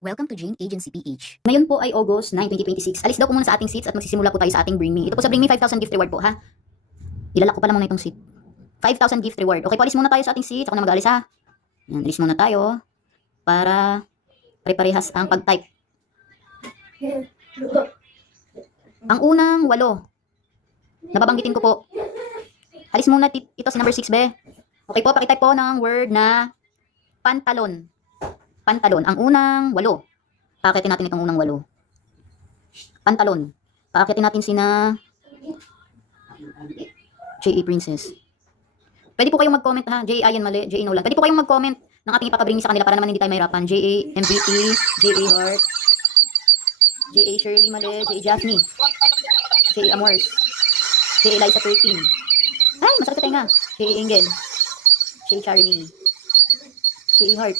Welcome to Jane Agency PH. Ngayon po ay August 9, 2026. Alis daw po muna sa ating seats at magsisimula po tayo sa ating Bring Me. Ito po sa Bring Me, 5,000 gift reward po, ha? Ilalak ko pala muna itong seat. 5,000 gift reward. Okay po, alis muna tayo sa ating seats. Ako na mag-alis, ha? Yan, alis muna tayo para pare-parehas ang pag-type. Ang unang 8. Nababanggitin ko po. Alis muna ito si number 6, be. Okay po, pakitype po ng word na pantalon. Pantalon. Ang unang 8. Paakitin natin itong unang 8. Pantalon. Paakitin natin sina J.A. Princess. Pwede po kayong mag-comment, ha? J.A. yan mali, J.A. Nolan. Pwede po kayong mag-comment ng ating ipapabring sa kanila para naman hindi tayo mahirapan. J.A. MVP, J.A. Hart, J.A. Shirley mali, J.A. Jaffney, J.A. Amors, J.A. Liza 13. Ay, masakit sa tenga. J.A. Angel, J.A. Charmy, J.A. Hart.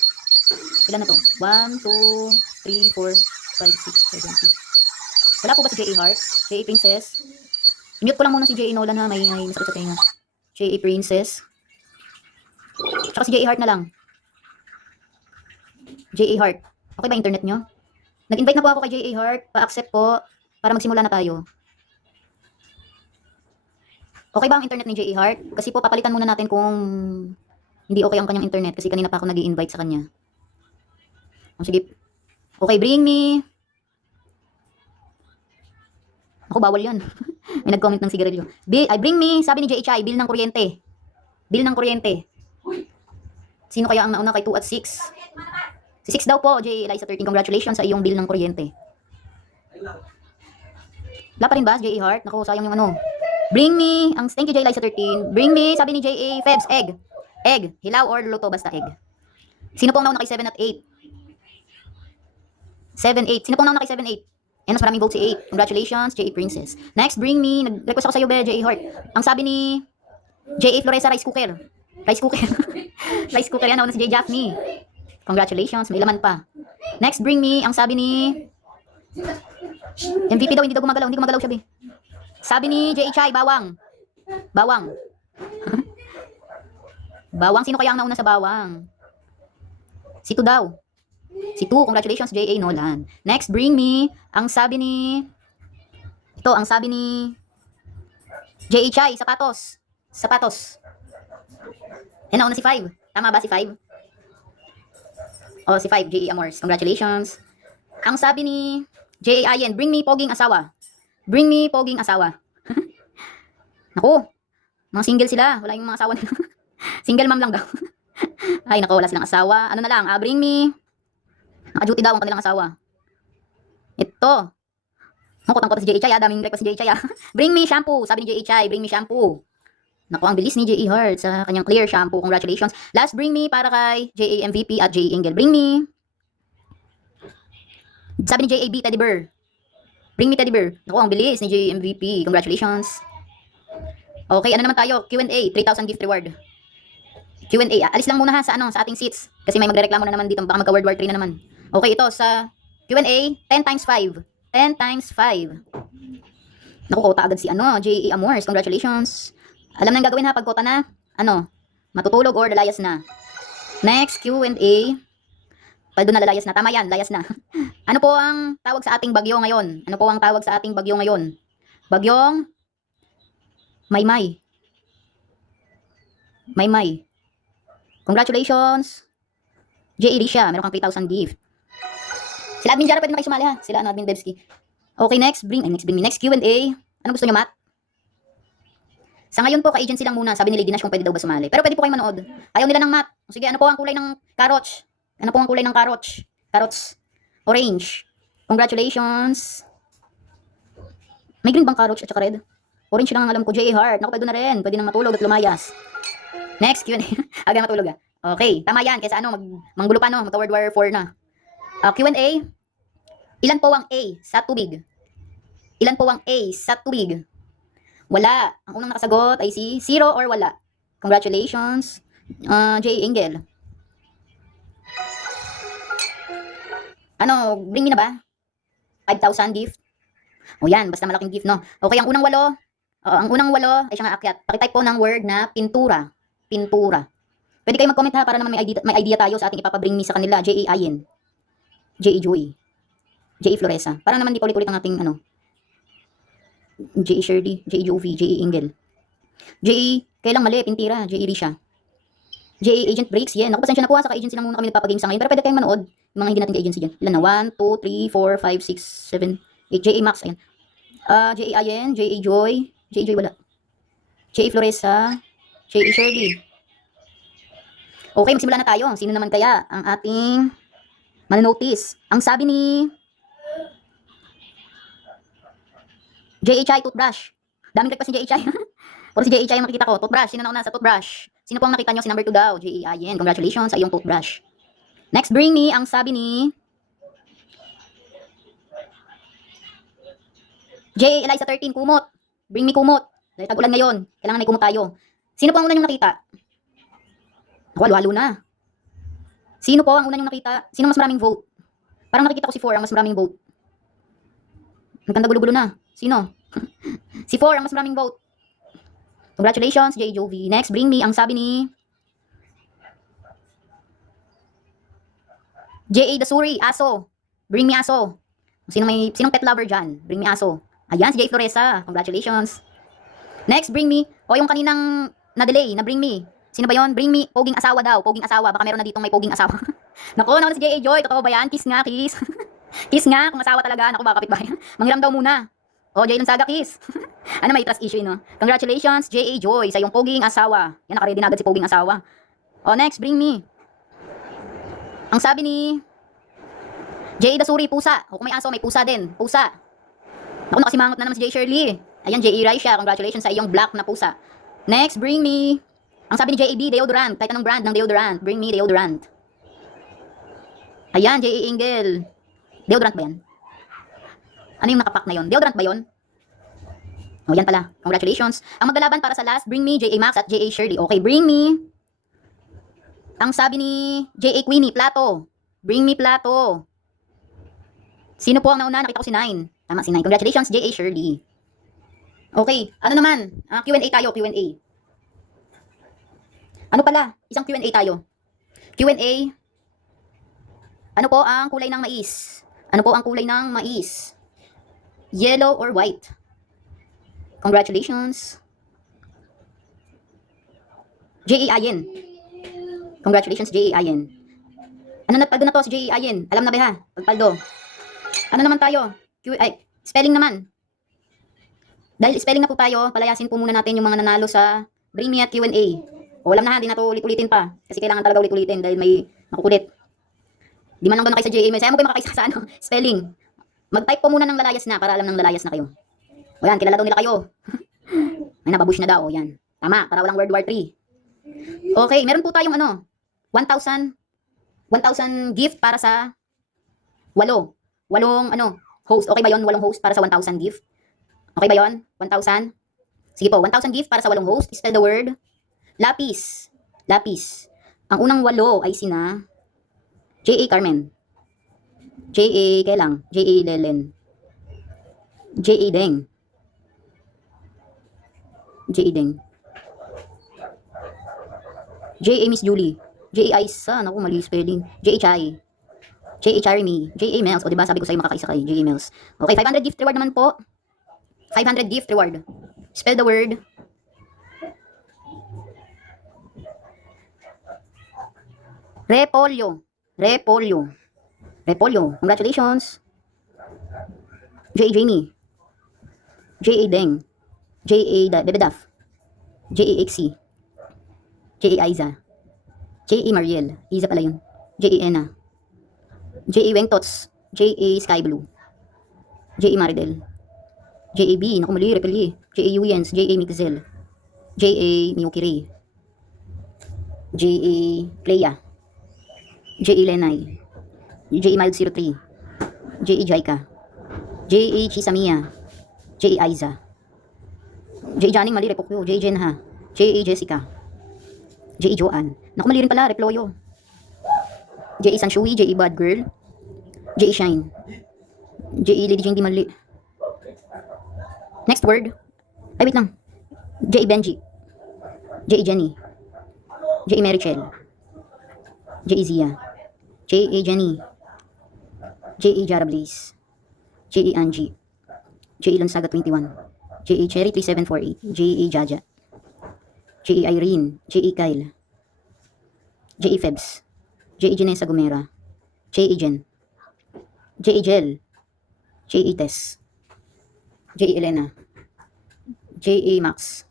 Ilan na to? 1, 2, 3, 4, 5, 6, 7, 8. Wala po ba si J.A. Hart? J.A. Princess? I-mute ko lang muna si J.A. Nolan, ha? May masakit sa tenga. J.A. Princess. Tsaka si J.A. Hart na lang. J.A. Hart. Okay ba internet nyo? Nag-invite na po ako kay J.A. Hart. Pa-accept po para magsimula na tayo. Okay ba ang internet ni J.A. Hart? Kasi po papalitan muna natin kung hindi okay ang kanyang internet kasi kanina pa ako nag-i-invite sa kanya. Oh, sige. Okay, bring me. Ako, bawal yan. May nag-comment ng sigarilyo. Bring me, sabi ni J.A. Chai, bill ng kuryente. Bill ng kuryente. Sino kaya ang nauna kay 2 at 6? Si 6 daw po, J.A. Liza 13. Congratulations sa iyong bill ng kuryente. Wala pa rin ba, J.A. Hart? Naku, sayang yung ano. Bring me, thank you, J.A. Liza 13. Bring me, sabi ni J.A. Febs, egg. Egg, hilaw or luto, basta egg. Sino po ang nauna kay 7 at 8? 7, 8. Sino pong nauna kay 7, 8? And mas maraming vote si 8. Congratulations, J.A. Princess. Next, bring me. Nag-request ako sa'yo, be, J.A. Hart. Ang sabi ni J.A. Floresa, rice cooker. Rice cooker. Rice cooker yan. Nauna si J. Jaffney. Congratulations. May laman pa. Next, bring me. Ang sabi ni MVP daw, hindi daw gumagalaw. Hindi gumagalaw siya, be. Sabi ni J.A. Chai, bawang. Bawang. Bawang. Sino kaya ang nauna sa bawang? Si 2 daw. Si 2, congratulations, J.A. Nolan. Next, bring me. Ang sabi ni J.A. Chai, sapatos. Sapatos. Yan, nauna si 5. Tama ba si 5? Oh, si 5, J.A. Amors. Congratulations. Ang sabi ni J.A. Ayen, bring me poging asawa. Bring me poging asawa. Naku, mga single sila. Wala yung mga asawa nila. Single mom lang daw. Ay, naku, wala silang asawa. Ano na lang, bring me. Naka-duty daw ang kanilang asawa. Ito. Angkot-angkot si J.A. Chai, daming request si J.A. Chai. Bring me shampoo. Sabi ni J.A. Chai, bring me shampoo. Naku, ang bilis ni J.A. Hart sa kanyang clear shampoo. Congratulations. Last, bring me para kay J.A. MVP at J.A. Engel. Bring me. Sabi ni J.A. B. Teddy Bear. Bring me Teddy Bear. Naku, ang bilis ni J.A. MVP. Congratulations. Okay, ano naman tayo? Q&A. 3,000 gift reward. Q&A. Alis lang muna ha sa ating seats. Kasi may magrereklamo na naman dito. Baka magka World War 3 na naman. Okay, ito sa Q&A, 10 times 5. 10 times 5. Naku, kota agad si J.A. Amors. Congratulations. Alam na yung gagawin ha pag kota na. Matutulog or lalayas na. Next, Q&A. Paldo na lalayas na. Tama yan, layas na. Ano po ang tawag sa ating bagyo ngayon? Ano po ang tawag sa ating bagyo ngayon? Bagyong Maymay. Maymay. Congratulations. J.A. Risha, meron kang 3,000 gift. Sila Admin Jara, pwede na kayo sumali ha. Sila Admin Devsky. Okay, next, bring me. Next Q&A. Ano gusto nyo, Matt? Sa ngayon po, ka-agency lang muna. Sabi ni Lady Nash kung pwede daw ba sumali. Pero pwede po kayo manood. Ayaw nila ng Matt. Sige, ano po ang kulay ng carrots? Ano po ang kulay ng carrots? Carrots. Orange. Congratulations. May green bang carrots at saka red? Orange lang ang alam ko. J.A. Hart. Naku, pwede na rin. Pwede na matulog at lumayas. Next Q&A. Aga matulog ah. Okay, tama yan. Kaysa manggulo pa no. Magka World War 4 na. Q&A. Ilan po ang A sa tubig? Ilan po ang A sa tubig? Wala. Ang unang nakasagot ay si 0 or wala. Congratulations, J. Engel. Bring me na ba? 5,000 gift? O yan, basta malaking gift, no? Okay, ang unang 8 ay siyang aakyat. Pakitype po ng word na pintura. Pintura. Pwede kayo mag-comment ha para naman may idea tayo sa ating ipapabring me sa kanila, J.A. Ayen. J.E. Joy. J.E. Floresa. Parang naman di pa ulit-ulit ang ating ano. J.E. Shirley, J.E. Jovi, J.E. Ingel. J.E. Kailang mali, Pintira, J.E. Risha. J.E. Agent Breaks, yan. Naku, pasensya na po sa ka-agency na muna kami nagpapagame sa ngayon. Pero pwede kayong manood. Yung mga hindi natin ka-agency dyan. Ilan na? 1, 2, 3, 4, 5, 6, 7, 8. J.E. Max, ayan. J.E. Ayen, J.E. Joy. J.E. Joy wala. J.E. Floresa. J.E. Shirley. Okay, magsimula na tayo. Sino naman kaya ang ating mananotice? Ang sabi ni J.E. Chai, toothbrush. Daming request ni J.E. Chai. Puro si J.E. Chai ang makikita ko. Toothbrush. Sino nauna sa toothbrush? Sino po ang nakita nyo? Si number 2 daw. J.E. Ayen. Congratulations sa iyong toothbrush. Next, bring me ang sabi ni J.A. Eliza 13, kumot. Bring me kumot. Dahil tag-ulan ngayon. Kailangan may kumot tayo. Sino po ang una nyo nakita? Ako, halo-halo na. Sino po ang una nyo nakita? Sino mas maraming vote? Parang nakikita ko si 4 ang mas maraming vote. Nagkanda gulo-gulo na. Sino? Si 4 ang mas maraming vote. Congratulations, J.E. Jovi. Next, bring me ang sabi ni J.A. Dasuri, aso. Bring me aso. Sinong pet lover dyan? Bring me aso. Ayan, si J.E. Floresa. Congratulations. Next, bring me. O yung kaninang na-delay, na bring me. Sino ba yon? Bring me, poging asawa daw. Poging asawa. Baka meron na ditong may poging asawa. Naku, naman si J.A. Joy. Totoo ba yan? Kiss nga, kiss. Kiss nga, kung asawa talaga. Naku, baka kapitbahay. Manghiram daw muna. O, J. Lanzaga, kiss. Ano, may trust issue, no? Congratulations, J.A. Joy, sa iyong poging asawa. Yan, nakaready na agad si poging asawa. O, next, bring me. Ang sabi ni J.E. Dasuri, pusa. O, kung may aso, may pusa din. Pusa. Naku, nakasimangot na naman si J. Shirley. Ayan, J.E. Raisha. Congratulations sa iyong black na pusa. Next, bring me. Ang sabi ni J.E.B. deodorant. Kahit anong brand ng deodorant. Bring me deodorant. Ayan, J.E. Ingel. Deodorant ba yan? Ano yung nakapack na yon? Deodorant ba yon? O, yan pala. Congratulations. Ang maglalaban para sa last, bring me J.A. Max at J.A. Shirley. Okay, bring me. Ang sabi ni J.A. Queenie, plato. Bring me plato. Sino po ang nauna? Nakita ko si 9. Tama, si 9. Congratulations, J.A. Shirley. Okay, ano naman? Q&A tayo, Q&A. Ano pala? Isang Q&A tayo. Q&A. Ano po ang kulay ng mais? Ano po ang kulay ng mais? Yellow or white? Congratulations. J.E. Ayen. Congratulations, J.E. Ayen. Ano nagpaldo na to si J.E. Ayen? Alam na ba ha? Pagpaldo. Ano naman tayo? Spelling naman. Dahil spelling na po tayo, palayasin po muna natin yung mga nanalo sa Bring Me at Q&A. O alam na ha, di na to ulit-ulitin pa. Kasi kailangan talaga ulit-ulitin dahil may makukulit. Di man lang doon na kayo sa J.A. Saya mo kayo makakaisa sa ano? Spelling. Mag-type po muna ng lalayas na para alam ng lalayas na kayo. O yan, kilala daw nila kayo. May nababush na daw, o yan. Tama, para walang World War 3. Okay, meron po tayong ano, 1,000 gift para sa 8 ano, host. Okay ba yon? 8 host para sa 1,000 gift. Okay ba yon? 1,000? Sige po, 1,000 gift para sa 8 host. Spell the word lapis. Lapis. Ang unang 8 ay sina J.A. Carmen. J.A. Kelang. J.A. Lelen. J.A. Deng. J.A. Deng. J.A. Miss Julie. J.A. Aisa. Naku, mali spelling. J.A. Chai. J.A. Charmy. J.A. Mels. O diba sabi ko sa'yo makakaisa kayo. J.A. Mels. Okay, 500 gift reward naman po. 500 gift reward. Spell the word repolyo. Repolyo. Repolyo. Congratulations. J.A. Jamie. J.A. Deng. J.A. Bebedaf. J.A. Ixi. J.A. Aiza. J.A. Mariel. Iza pala yun. J.A. Ena. J.A. Wengtots. J.A. Sky Blue. J.A. Maridel. J.A. B. Naku mali. Repelye. J.A. Uyens. J.A. Mixel. J.A. Miyuki Ray. J.A. Clea. J.A. Lenay. J.A. Mild 03. J.A. Jaika. J.A. Chisamiya. J.A. Aiza. J.A. Janing mali. Repokyo. J.A. Jenha. J.A. Jessica. J.A. Joanne. Naku mali rin pala. Reployo. J.A. Sanshui. J.A. Bad Girl. J.A. Shine. J.A. Lady Jane di mali. Next word. Ay wait lang. J.A. Benji. J.A. Jenny. J.A. Merichel. J.A. Zia. J.A. Jenny. J.A. Jara Blaze, J.A. Angie, J.A. Lansaga 21, J.A. Cherry 3748, J.A. Jaja, J.A. Irene, J.A. Kyle, J.A. Febs, J.A. Janessa Gomera, J.A. Jen, J.A. Jel, J.A. Tess, J.A. Elena, J.A. Max,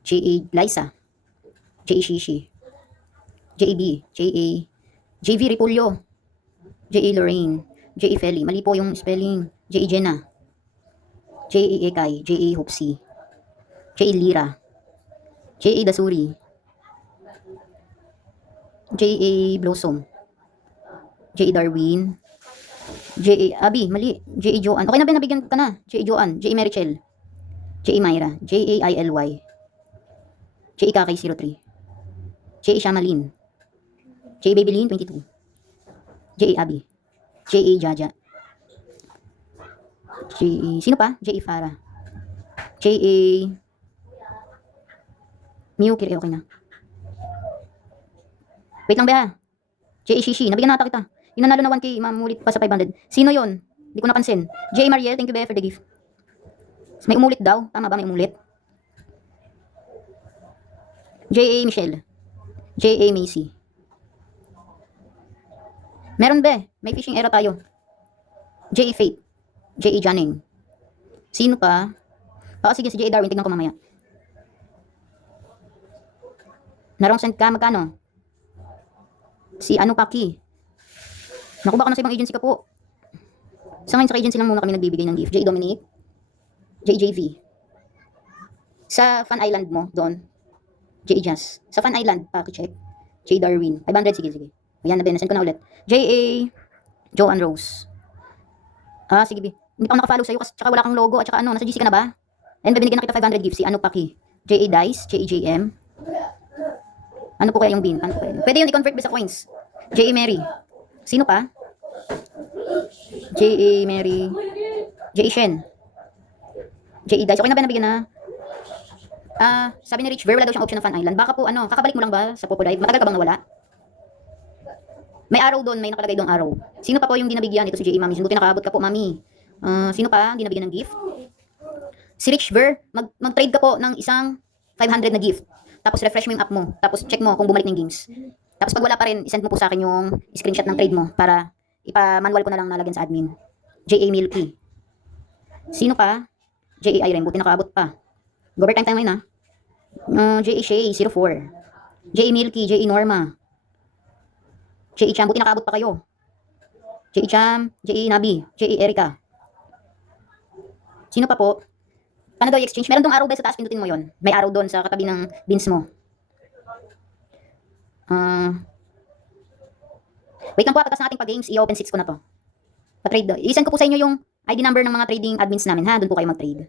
J.A. Liza, J.A. Shishi, J.A. B, J.A. J.V. Ripulyo, J.A. Lorraine, J.A. Feli, mali po yung spelling, J.A. Jenna, J.A. Ekay, J.A. Hopsi, J.A. Lira, J.A. Dasuri, J.A. Blossom, J.A. Darwin, J.A. Abi, mali, J.A. Joan, okay na ba, nabigyan ka na, J.A. Joan, J.A. Merichel, J.A. Myra, J.A. ILY, J.A. Kakay 03, J.A. Shamalin, J.A. Babylin 22, J.A. Abi, J.A. Jaja, J.A. Sino pa? J.A. Farah, J.A. Miyukir, okay na. Wait lang ba? J.A. Shishi, nabigyan na ata kita. Yung nanalo na 1K, mamulit pa sa 500. Sino yon? Hindi ko napansin. J.A. Mariel, thank you be for the gift. May umulit daw. Tama ba, may umulit? J.A. Michelle, J.A. Macy. Meron be, may fishing error tayo. J.A. Faith, J.A. Janning. Sino pa? Sige, si J.A. Darwin, tignan ko mamaya. Narong send ka, magkano? Si ano Paki. Naku, baka nasa ibang agency ka po. Sa ngayon, sa agency lang muna kami nagbibigay ng gift. J.A. Dominic, J.J.V. Sa Fan Island mo, doon. J.A. Jazz. Sa Fan Island, Paki-check. J.A. Darwin. 500, sige. Ayan, nasend ko na ulit. J.A. Joanne Rose. Sige, B. Hindi pa ako nakafollow sa'yo kasi tsaka wala kang logo at tsaka ano, nasa GC ka na ba? And binigyan na kita 500 gifts. Si ano Paki? J.A. Dice, J.A. JM. Ano po kaya yung bin? Ano po kaya? Pwede yun i-convert ba sa coins? J.A. Mary. Sino pa? J.A. Mary. J.A. Shen. J.A. Dice. Okay na ba nabigyan na? Sabi ni Rich Ver, wala daw siyang option na Fan Island. Baka po ano, kakabalik mo lang ba sa Popo Dive? Matagal ka bang nawala? May araw doon, may nakalagay doong araw. Sino pa po yung dinabigyan? Ito si J.A. Mami. Buti nakaabot ka po, Mami. Sino pa dinabigyan ng gift? Si Rich Ver, mag-trade ka po ng isang 500 na gift. Tapos refresh mo yung app mo. Tapos check mo kung bumalik ng games. Tapos pag wala pa rin, isend mo po sa akin yung screenshot ng trade mo para ipa-manual ko na lang nalagyan sa admin. J.A. Milky. Sino pa? J.A. Irene. Buti nakaabot pa. Go overtime tayo ngayon J.A. Shay 04. J.A. Milky. J.A. Norma. J.A. Cham. Buti nakaabot pa kayo. J.A. Cham. J.A. Nabi. J.A. Erica. Sino pa po? Paano daw i-exchange? Meron dong arrow ba sa taas, pindutin mo yon. May arrow doon sa katabi ng bins mo. Wait lang po, pagkas ng ating pag-games, i-open seats ko na to. Pa-trade daw. I-send ko po sa inyo yung ID number ng mga trading admins namin ha. Doon po kayo mag-trade.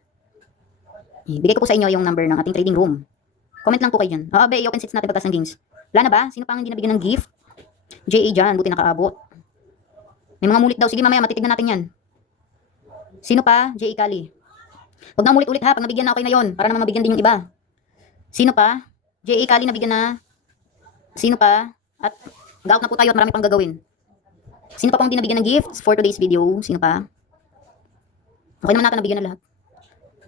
Bigay ko po sa inyo yung number ng ating trading room. Comment lang po kayo dyan. I-open seats natin pagkas ng games. Wala na ba? Sino pang hindi nabigyan ng gift? J.A. Jan, buti nakaabot. May mga mulit daw. Sige mamaya, matitignan natin yan. Sino pa? J.A. Kali. Huwag na ulit-ulit ha, pag nabigyan na okay na yon, para naman mabigyan din yung iba. Sino pa? J.A. Kali nabigyan na. Sino pa? At mag-out na po tayo at marami pang gagawin. Sino pa pang dinabigyan ng gifts for today's video? Sino pa? Okay naman natin nabigyan na lahat.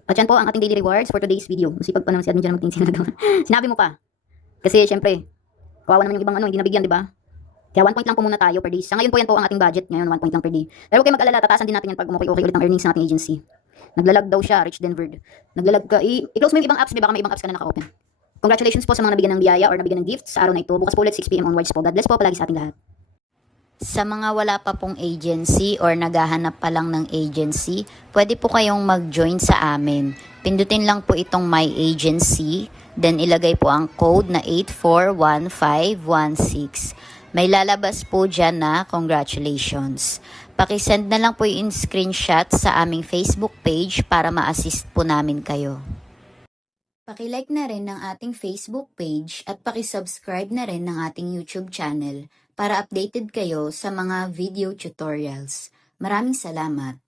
At yan po ang ating daily rewards for today's video. Masipag pa naman si admin dyan magtingin na daw. Sinabi mo pa. Kasi syempre, kawawa naman yung ibang hindi nabigyan, di ba? Kaya 1 point lang po muna tayo per day. Sa ngayon po yan po ang ating budget. Ngayon 1 point lang per day. Pero huwag kayo mag-alala, tatasan din natin yan pag okay ulit ang earnings ng ating agency. Naglalag daw siya, Rich Denver. Naglalag ka. I-close mo yung ibang apps, baka may ibang apps ka na naka-open. Congratulations po sa mga nabigyan ng biyaya or nabigyan ng gifts sa araw na ito. Bukas po ulit 6 PM onwards po. God bless po palagi sa ating lahat. Sa mga wala pa pong agency or naghahanap pa lang ng agency, pwede po kayong mag-join sa amin. Pindutin lang po itong My Agency, then ilagay po ang code na 841516. May lalabas po dyan na congratulations. Pakisend na lang po yung screenshot sa aming Facebook page para ma-assist po namin kayo. Pakilike na rin ng ating Facebook page at pakisubscribe na rin ng ating YouTube channel para updated kayo sa mga video tutorials. Maraming salamat!